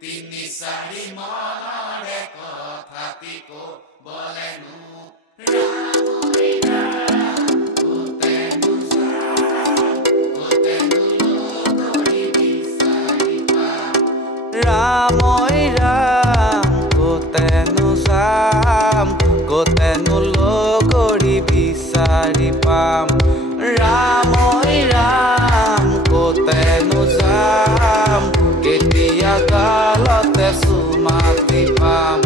তিনি চাৰি মনৰে কথাটি ক'বলেনো ৰাম ঐ ৰাম ক'তেনো যাম ক'তেনো লগৰী বিচাৰি পাম ৰাম ঐ ৰাম ক'তেনো যাম কেতিয়া গালতে চুমাতি পাম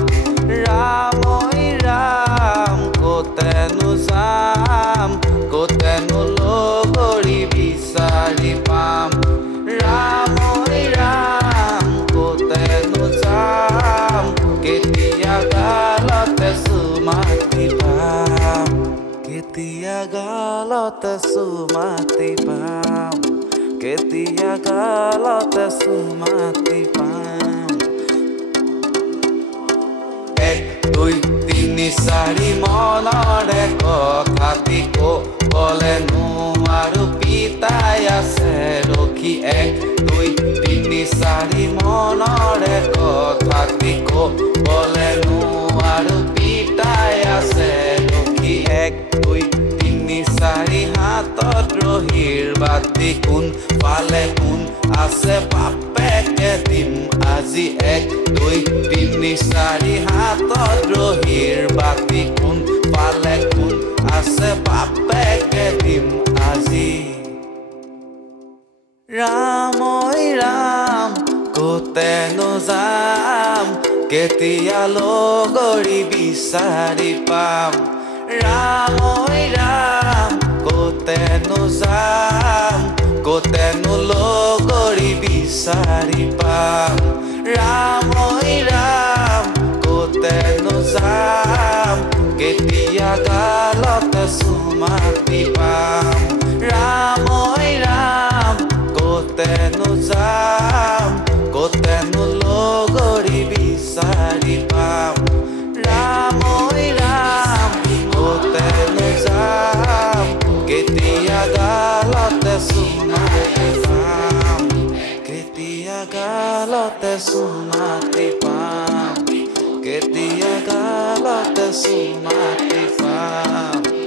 ৰাম ঐ ৰাম ক'তেনো যাম ক'তেনো লগৰী বিচাৰি পাম ৰাম ঐ ৰাম ক'তেনো যাম কেতিয়া গালতে চুমাতি পাম কেতিয়া গালতে চুমাতি পাম কেতিয়া গালতে চুমাতি পাম 1 2 3 4 মনৰে কথাটি ক'বলেনো আৰু পিতাই আছে ৰখি 1 2 3 4 মনৰে কথাটি ক'বলেনো আৰু পিতাই আছে ৰখি 1 2 3 4 হাতত ৰহিৰ বাতি কোনফালে কোন আছে বাপেকে দিম আজি 1 2 3 4 হাতত ৰহিৰ বাতি কোনফালে কোন আছে বাপেকে দিম আজি ৰাম ঐ ৰাম ক'তেনো যাম কেতিয়া লগৰী বিচাৰি পাম ৰাম ঐ ৰাম ক'তেনো যাম ক'তেনো লগৰী বিচাৰি পাম ৰাম ঐ ৰাম ক'তেনো যাম কেতিয়া গালতে চুমাতি পাম ৰাম ঐ ৰাম ক'তেনো যাম ক'তেনো লগৰী বিচাৰি পাম ৰাম ঐ ৰাম ক'তেনো যাম কেতিয়া গালতে চুমাতি পাম কেতিয়া গালতে চুমাতি পাম কেতিয়া গালতে চুমাতি পাম